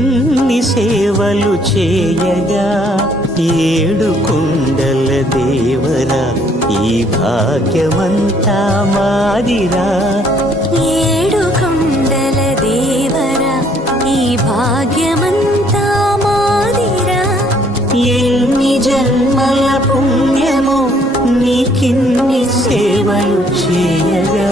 నీకిన్ని సేవలు చేయగా ఏడు కొండల దేవరా ఈ భాగ్యమంతా మాదిరా ఏడు కొండల దేవరా ఈ భాగ్యమంతా మాదిరా ఎన్ని జన్మల పుణ్యమో నీకిన్ని సేవలు చేయగా